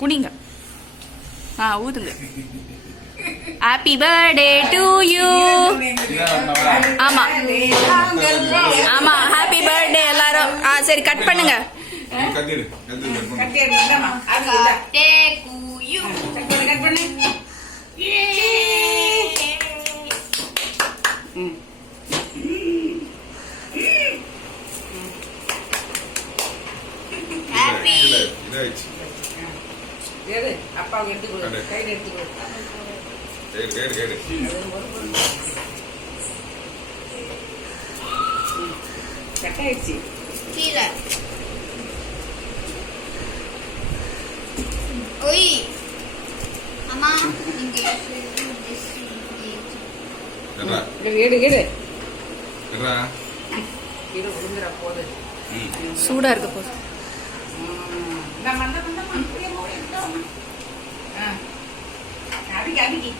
குனிங்க. ஊதுங்க. Happy birthday to you. ஆமா ஆமா, ஹாப்பி பர்த்டே எல்லாரும். சரி, கட் பண்ணுங்க. அப்பா எடுத்துக்கொடு, கையில் எடுத்துக்கொடு. கட்டாயிடுச்சு கீழே. ஒய் அம்மா இங்க சூடா இருக்க போது. அடிக்கி